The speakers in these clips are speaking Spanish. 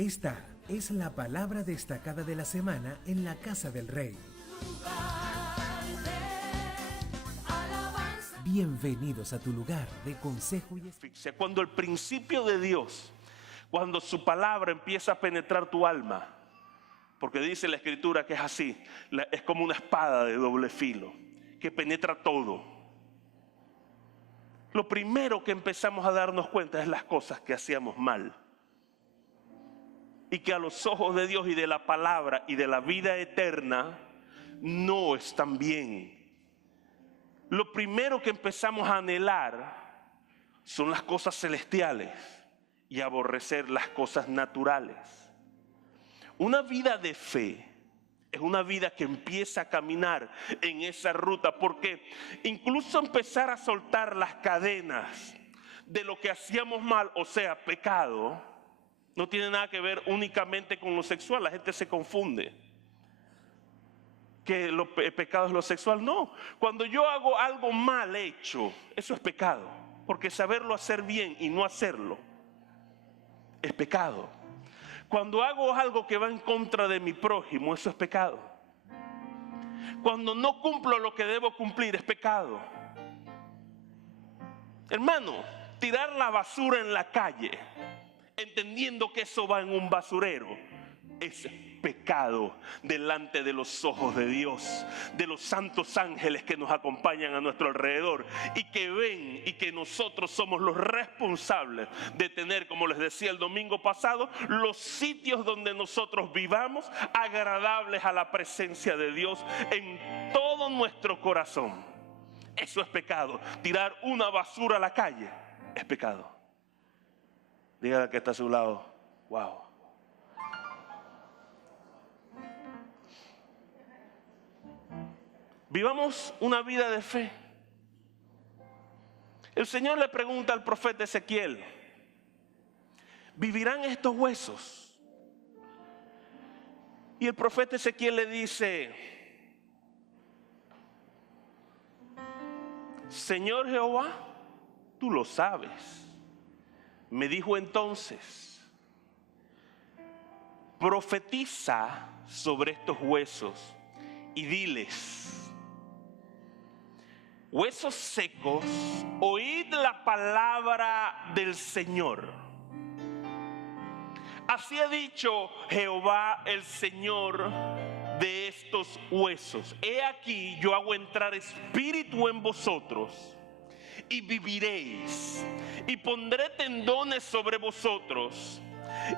Esta es la palabra destacada de la semana en la casa del Rey. Bienvenidos a tu lugar de consejo y esperanza. Cuando el principio de Dios, cuando su palabra empieza a penetrar tu alma, porque dice la Escritura que es así, es como una espada de doble filo, que penetra todo. Lo primero que empezamos a darnos cuenta es las cosas que hacíamos mal. Y que a los ojos de Dios y de la palabra y de la vida eterna no están bien. Lo primero que empezamos a anhelar son las cosas celestiales y aborrecer las cosas naturales. Una vida de fe es una vida que empieza a caminar en esa ruta, porque incluso empezar a soltar las cadenas de lo que hacíamos mal, o sea, pecado, no tiene nada que ver únicamente con lo sexual. La gente se confunde que el pecado es lo sexual. No, cuando yo hago algo mal hecho, eso es pecado, porque saberlo hacer bien y no hacerlo es pecado. Cuando hago algo que va en contra de mi prójimo, eso es pecado. Cuando no cumplo lo que debo cumplir, es pecado. Hermano, tirar la basura en la calle, entendiendo que eso va en un basurero, es pecado delante de los ojos de Dios, de los santos ángeles que nos acompañan a nuestro alrededor y que ven y que nosotros somos los responsables de tener, como les decía el domingo pasado, los sitios donde nosotros vivamos agradables a la presencia de Dios en todo nuestro corazón. Eso es pecado. Tirar una basura a la calle es pecado. Dígale al que está a su lado, wow. Vivamos una vida de fe. El Señor le pregunta al profeta Ezequiel: ¿vivirán estos huesos? Y el profeta Ezequiel le dice: Señor Jehová, tú lo sabes. Me dijo entonces: profetiza sobre estos huesos y diles: huesos secos, oíd la palabra del Señor. Así ha dicho Jehová el Señor de estos huesos: he aquí, yo hago entrar espíritu en vosotros y viviréis, y pondré tendones sobre vosotros,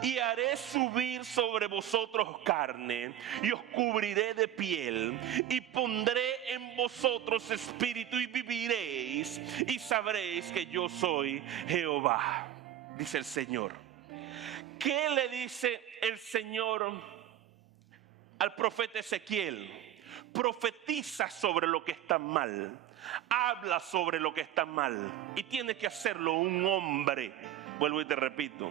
y haré subir sobre vosotros carne, y os cubriré de piel, y pondré en vosotros espíritu, y viviréis, y sabréis que yo soy Jehová, dice el Señor. ¿Qué le dice el Señor al profeta Ezequiel? Profetiza sobre lo que está mal, habla sobre lo que está mal, y tiene que hacerlo un hombre. Vuelvo y te repito,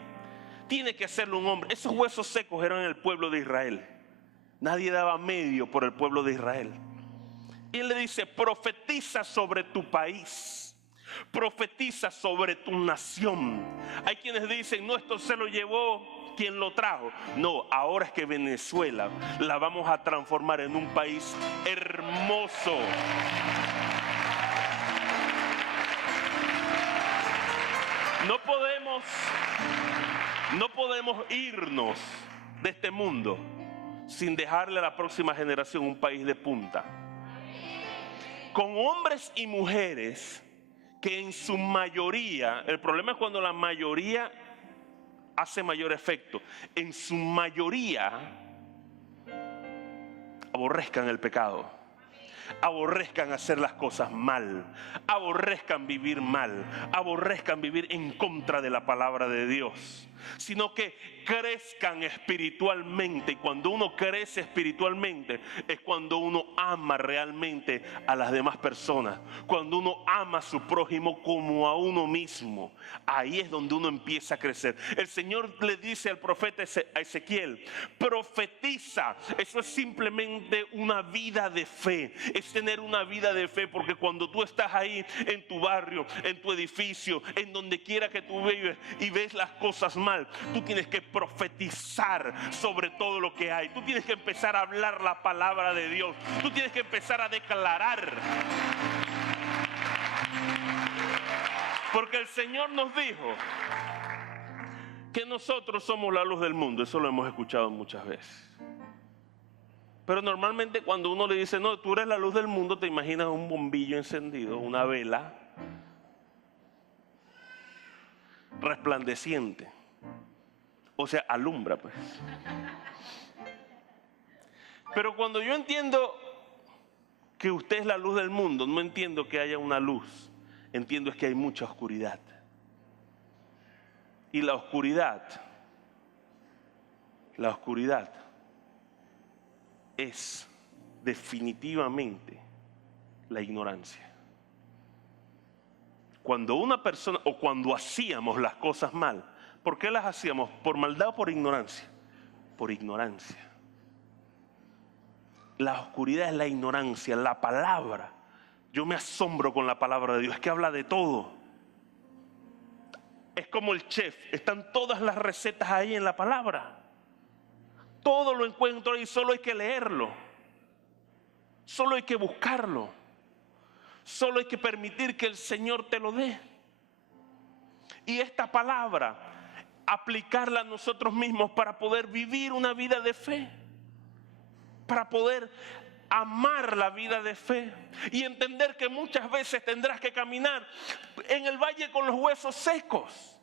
tiene que hacerlo un hombre. Esos huesos secos eran el pueblo de Israel. Nadie daba medio por el pueblo de Israel. Y él le dice: profetiza sobre tu país, profetiza sobre tu nación. Hay quienes dicen: no, esto se lo llevó quien lo trajo. No, ahora es que Venezuela la vamos a transformar en un país hermoso. No podemos irnos de este mundo sin dejarle a la próxima generación un país de punta, con hombres y mujeres que en su mayoría, el problema es cuando la mayoría hace mayor efecto, en su mayoría aborrezcan el pecado, aborrezcan hacer las cosas mal, aborrezcan vivir mal, aborrezcan vivir en contra de la palabra de Dios, sino que crezcan espiritualmente. Y cuando uno crece espiritualmente es cuando uno ama realmente a las demás personas, cuando uno ama a su prójimo como a uno mismo. Ahí es donde uno empieza a crecer. El Señor le dice al profeta Ezequiel: profetiza. Eso es simplemente una vida de fe, es tener una vida de fe, porque cuando tú estás ahí en tu barrio, en tu edificio, en donde quiera que tú vives y ves las cosas mal, mal, tú tienes que profetizar sobre todo lo que hay. Tú tienes que empezar a hablar la palabra de Dios. Tú tienes que empezar a declarar. Porque el Señor nos dijo que nosotros somos la luz del mundo. Eso lo hemos escuchado muchas veces. Pero normalmente cuando uno le dice, no, tú eres la luz del mundo, te imaginas un bombillo encendido, una vela resplandeciente. O sea, alumbra pues. Pero cuando yo entiendo que usted es la luz del mundo, no entiendo que haya una luz. Entiendo es que hay mucha oscuridad. Y la oscuridad es definitivamente la ignorancia. Cuando una persona, o cuando hacíamos las cosas mal, ¿por qué las hacíamos? ¿Por maldad o por ignorancia? Por ignorancia. La oscuridad es la ignorancia. La palabra, yo me asombro con la palabra de Dios, es que habla de todo. Es como el chef, están todas las recetas ahí en la palabra. Todo lo encuentro ahí, solo hay que leerlo. Solo hay que buscarlo. Solo hay que permitir que el Señor te lo dé. Y esta palabra, aplicarla a nosotros mismos para poder vivir una vida de fe. Para poder amar la vida de fe. Y entender que muchas veces tendrás que caminar en el valle con los huesos secos.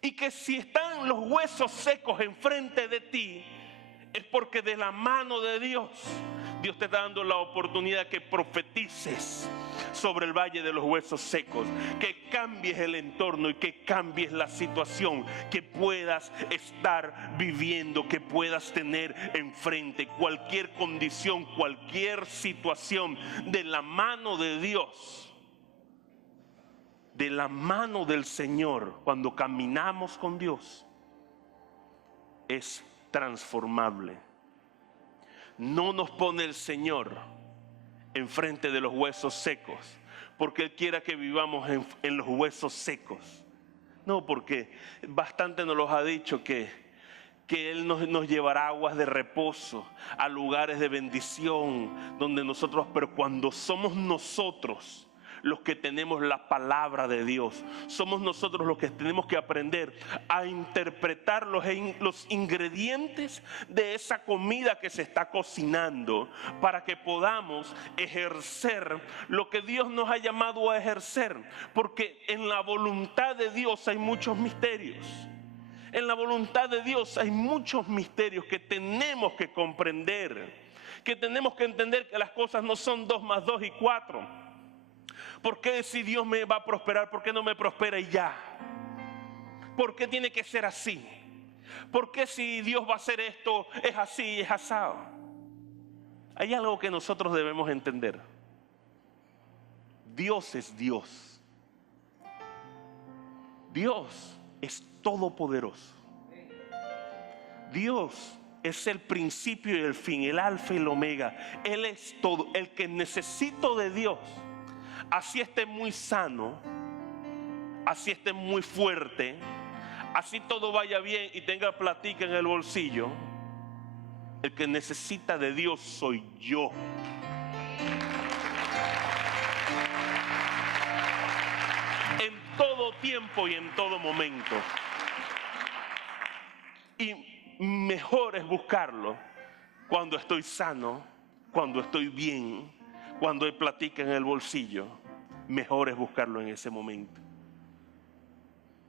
Y que si están los huesos secos enfrente de ti, es porque de la mano de Dios, Dios te está dando la oportunidad que profetices sobre el valle de los huesos secos, que cambies el entorno y que cambies la situación que puedas estar viviendo, que puedas tener enfrente. Cualquier condición, cualquier situación, de la mano de Dios, de la mano del Señor, cuando caminamos con Dios, es transformable. No nos pone el Señor enfrente de los huesos secos porque Él quiera que vivamos en los huesos secos. No, porque bastante nos los ha dicho que Él nos llevará a aguas de reposo, a lugares de bendición, donde nosotros, pero cuando somos nosotros los que tenemos la palabra de Dios, somos nosotros los que tenemos que aprender a interpretar los ingredientes de esa comida que se está cocinando, para que podamos ejercer lo que Dios nos ha llamado a ejercer, porque en la voluntad de Dios hay muchos misterios. En la voluntad de Dios hay muchos misterios que tenemos que comprender, que tenemos que entender que las cosas no son 2 más 2 y 4. ¿Por qué si Dios me va a prosperar, por qué no me prospera y ya? ¿Por qué tiene que ser así? ¿Por qué si Dios va a hacer esto es así y es asado? Hay algo que nosotros debemos entender. Dios es Dios. Dios es todopoderoso. Dios es el principio y el fin, el alfa y el omega. Él es todo. El que necesito de Dios, así esté muy sano, así esté muy fuerte, así todo vaya bien y tenga platica en el bolsillo, el que necesita de Dios soy yo. En todo tiempo y en todo momento. Y mejor es buscarlo cuando estoy sano, cuando estoy bien, cuando hay platica en el bolsillo. Mejor es buscarlo en ese momento.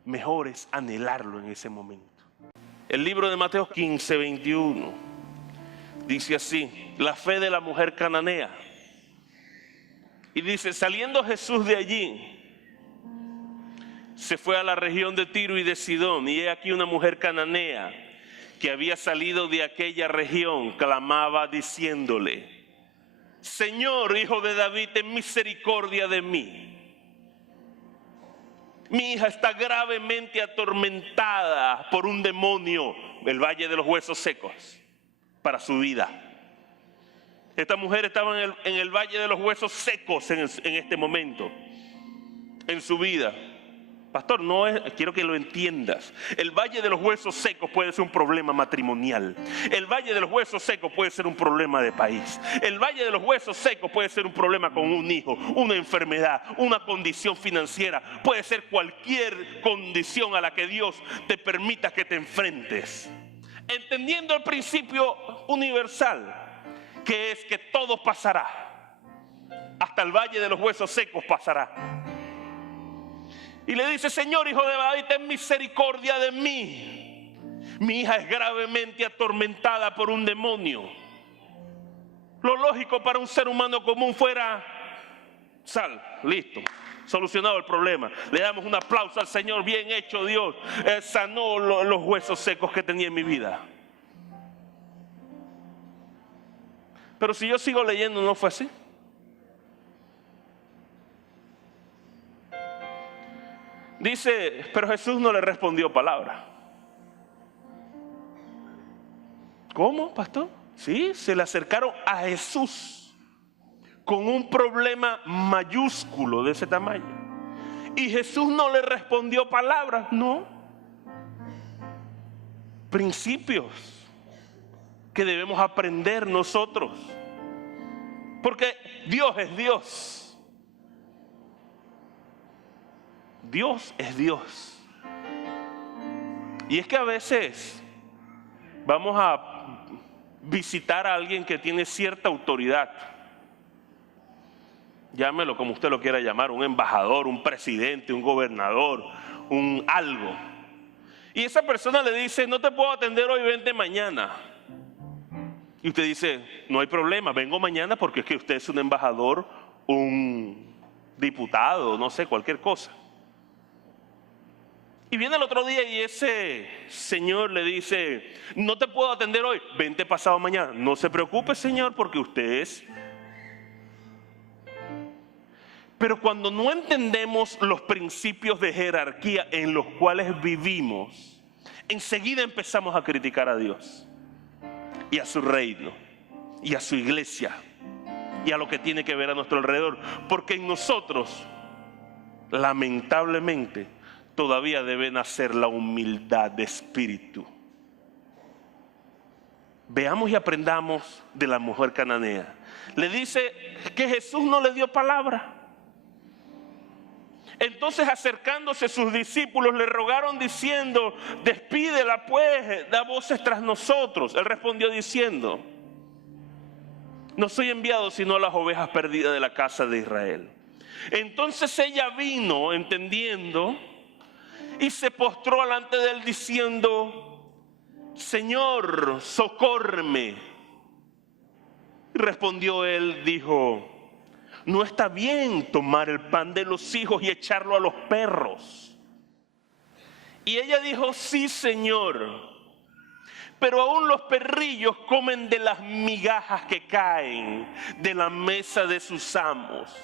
Mejor es anhelarlo en ese momento. El libro de Mateo 15, 21 dice así: la fe de la mujer cananea. Y dice: saliendo Jesús de allí, se fue a la región de Tiro y de Sidón, y he aquí una mujer cananea que había salido de aquella región clamaba diciéndole: Señor, Hijo de David, ten misericordia de mí. Mi hija está gravemente atormentada por un demonio, el valle de los huesos secos, para su vida. Esta mujer estaba en el valle de los huesos secos en este momento, en su vida. Pastor, no es, quiero que lo entiendas. El valle de los huesos secos puede ser un problema matrimonial. El valle de los huesos secos puede ser un problema de país. El valle de los huesos secos puede ser un problema con un hijo, una enfermedad, una condición financiera. Puede ser cualquier condición a la que Dios te permita que te enfrentes. Entendiendo el principio universal, que es que todo pasará. Hasta el valle de los huesos secos pasará. Y le dice: Señor, hijo de David, ten misericordia de mí. Mi hija es gravemente atormentada por un demonio. Lo lógico para un ser humano común fuera: sal, listo, solucionado el problema. Le damos un aplauso al Señor, bien hecho Dios. Él sanó los huesos secos que tenía en mi vida. Pero si yo sigo leyendo, no fue así. Dice, pero Jesús no le respondió palabra. ¿Cómo, pastor? Sí, se le acercaron a Jesús con un problema mayúsculo de ese tamaño. Y Jesús no le respondió palabra, no. Principios que debemos aprender nosotros. Porque Dios es Dios. Dios es Dios. Y es que a veces vamos a visitar a alguien que tiene cierta autoridad. Llámelo como usted lo quiera llamar, un embajador, un presidente, un gobernador, un algo. Y esa persona le dice: no te puedo atender hoy, vente mañana. Y usted dice: no hay problema, vengo mañana, porque es que usted es un embajador, un diputado, no sé, cualquier cosa. Y viene el otro día y ese señor le dice: no te puedo atender hoy, vente pasado mañana. No se preocupe, señor, porque usted es. Pero cuando no entendemos los principios de jerarquía en los cuales vivimos, enseguida empezamos a criticar a Dios y a su reino y a su iglesia y a lo que tiene que ver a nuestro alrededor. Porque en nosotros, lamentablemente, todavía debe nacer la humildad de espíritu. Veamos y aprendamos de la mujer cananea. Le dice que Jesús no le dio palabra. Entonces, acercándose sus discípulos, le rogaron diciendo: despídela pues, da voces tras nosotros. Él respondió diciendo: no soy enviado sino a las ovejas perdidas de la casa de Israel. Entonces ella vino, entendiendo, y se postró delante de él diciendo: Señor, socórreme. Y respondió él, dijo: no está bien tomar el pan de los hijos y echarlo a los perros. Y ella dijo: sí, Señor, pero aún los perrillos comen de las migajas que caen de la mesa de sus amos.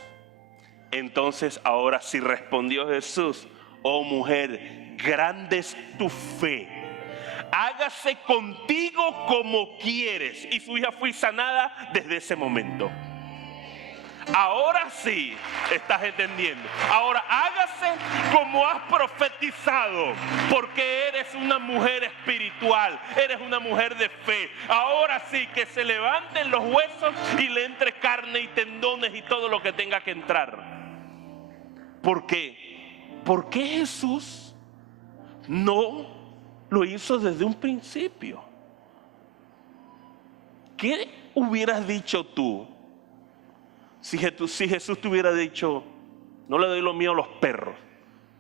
Entonces ahora sí respondió Jesús: oh mujer, grande es tu fe, hágase contigo como quieres. Y su hija fue sanada desde ese momento. Ahora sí estás entendiendo. Ahora hágase como has profetizado, porque eres una mujer espiritual, eres una mujer de fe. Ahora sí, que se levanten los huesos y le entre carne y tendones y todo lo que tenga que entrar. ¿Por qué? ¿Por qué Jesús no lo hizo desde un principio? ¿Qué hubieras dicho tú si Jesús te hubiera dicho: no le doy lo mío a los perros?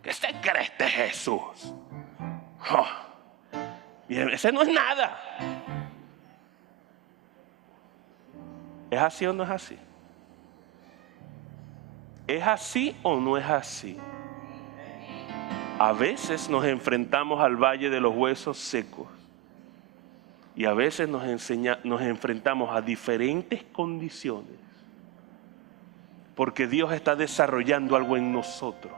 ¿Qué se cree este Jesús? Oh, bien, ese no es nada. ¿Es así o no es así? ¿Es así o no es así? A veces nos enfrentamos al valle de los huesos secos y a veces nos enfrentamos a diferentes condiciones, porque Dios está desarrollando algo en nosotros.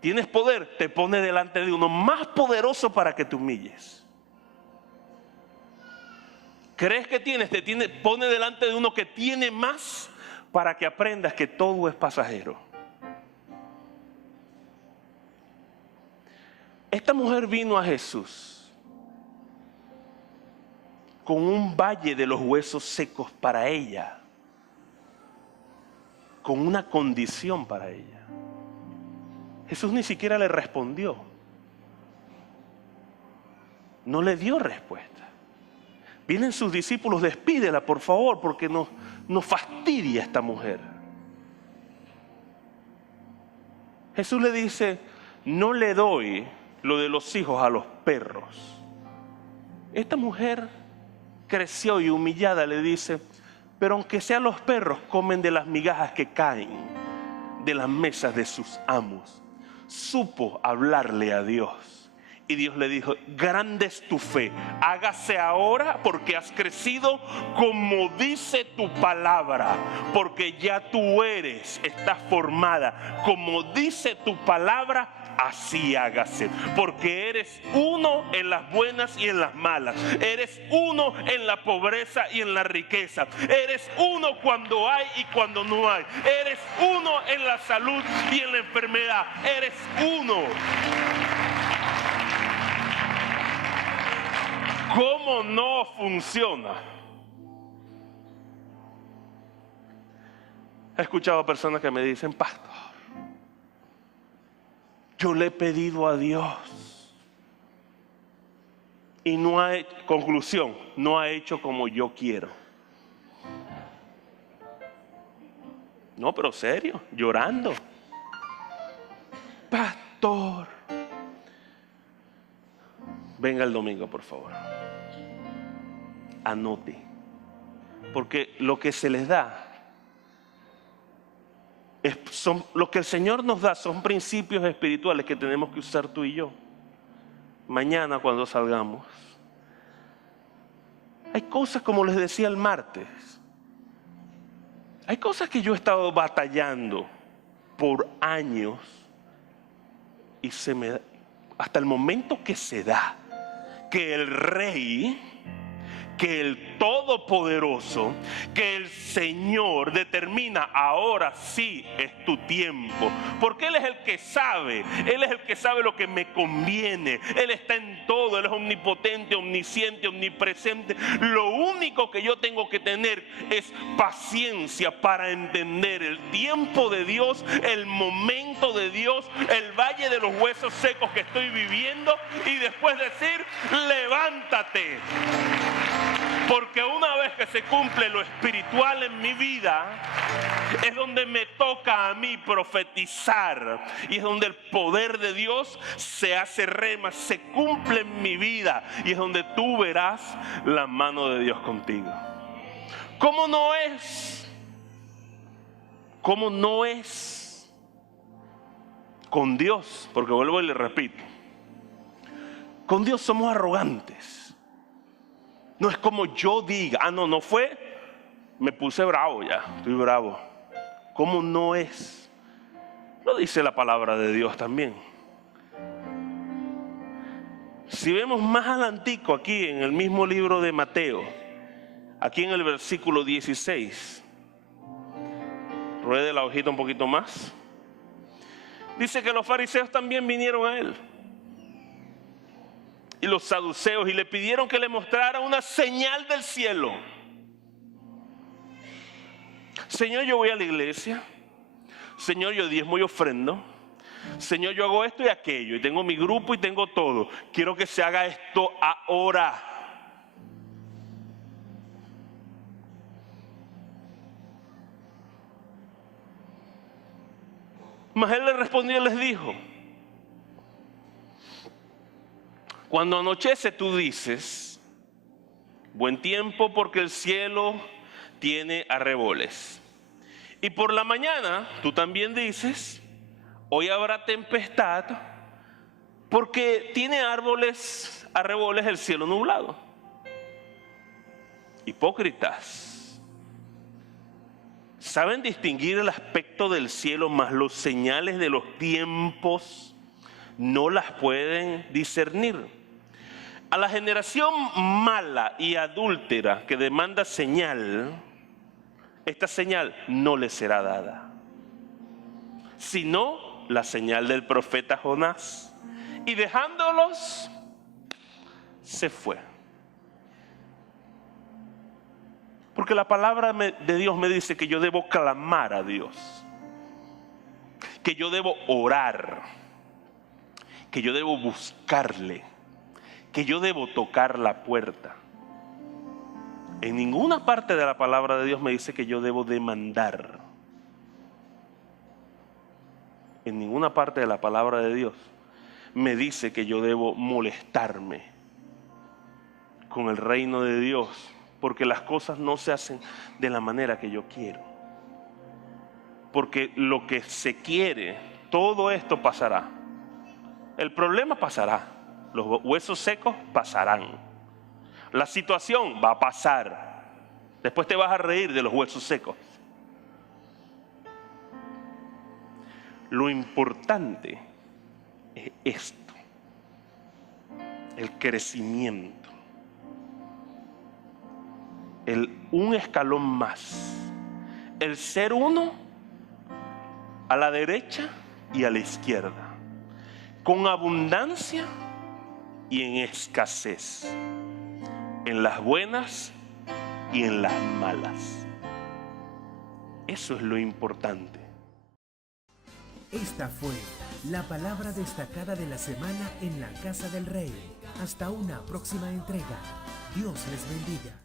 ¿Tienes poder? Te pone delante de uno más poderoso para que te humilles. ¿Crees que te pone delante de uno que tiene más para que aprendas que todo es pasajero? Esta mujer vino a Jesús con un valle de los huesos secos para ella, con una condición para ella. Jesús ni siquiera le respondió. No le dio respuesta. Vienen sus discípulos, despídela por favor, porque nos fastidia esta mujer. Jesús le dice, no le doy lo de los hijos a los perros. Esta mujer creció y humillada le dice, pero aunque sean los perros, comen de las migajas que caen de las mesas de sus amos. Supo hablarle a Dios. Y Dios le dijo, grande es tu fe, hágase ahora porque has crecido como dice tu palabra, porque ya tú estás formada, como dice tu palabra, así hágase, porque eres uno en las buenas y en las malas, eres uno en la pobreza y en la riqueza, eres uno cuando hay y cuando no hay, eres uno en la salud y en la enfermedad, eres uno. ¿Cómo no funciona? He escuchado a personas que me dicen, pastor, yo le he pedido a Dios y no ha hecho, conclusión, no ha hecho como yo quiero. No, pero serio, llorando. Pastor, venga el domingo, por favor. Anote, porque lo que se les da lo que el Señor nos da son principios espirituales que tenemos que usar tú y yo. Mañana cuando salgamos, hay cosas, como les decía el martes, hay cosas que yo he estado batallando por años y hasta el momento que se da, que el Rey, que el Todopoderoso, que el Señor determina, ahora sí es tu tiempo, porque Él es el que sabe, Él es el que sabe lo que me conviene, Él está en todo, Él es omnipotente, omnisciente, omnipresente. Lo único que yo tengo que tener es paciencia para entender el tiempo de Dios, el momento de Dios, el valle de los huesos secos que estoy viviendo, y después decir, levántate. Porque una vez que se cumple lo espiritual en mi vida, es donde me toca a mí profetizar. Y es donde el poder de Dios se hace rema, se cumple en mi vida. Y es donde tú verás la mano de Dios contigo. ¿Cómo no es? ¿Cómo no es? Con Dios, porque vuelvo y le repito, con Dios somos arrogantes. No es como yo diga, no fue, me puse bravo ya, estoy bravo. ¿Cómo no es? Lo dice la palabra de Dios también. Si vemos más adelantico aquí en el mismo libro de Mateo, aquí en el versículo 16, ruede la hojita un poquito más. Dice que los fariseos también vinieron a él, y los saduceos, y le pidieron que le mostrara una señal del cielo. Señor, yo voy a la iglesia. Señor, yo diezmo y ofrendo. Señor, yo hago esto y aquello, y tengo mi grupo y tengo todo. Quiero que se haga esto ahora. Mas él le respondió y les dijo, cuando anochece tú dices, buen tiempo porque el cielo tiene arreboles. Y por la mañana tú también dices, hoy habrá tempestad porque tiene arreboles el cielo nublado. Hipócritas, ¿saben distinguir el aspecto del cielo, mas los señales de los tiempos no las pueden discernir? A la generación mala y adúltera que demanda señal, esta señal no le será dada, sino la señal del profeta Jonás. Y dejándolos, se fue. Porque la palabra de Dios me dice que yo debo clamar a Dios, que yo debo orar, que yo debo buscarle, que yo debo tocar la puerta. En ninguna parte de la palabra de Dios me dice que yo debo demandar. En ninguna parte de la palabra de Dios me dice que yo debo molestarme con el reino de Dios, porque las cosas no se hacen de la manera que yo quiero. Porque lo que se quiere, todo esto pasará. El problema pasará. Los huesos secos pasarán. La situación va a pasar. Después te vas a reír de los huesos secos. Lo importante es esto: el crecimiento. Un escalón más. El ser uno a la derecha y a la izquierda, con abundancia y en escasez, en las buenas y en las malas. Eso es lo importante. Esta fue la palabra destacada de la semana en la Casa del Rey. Hasta una próxima entrega. Dios les bendiga.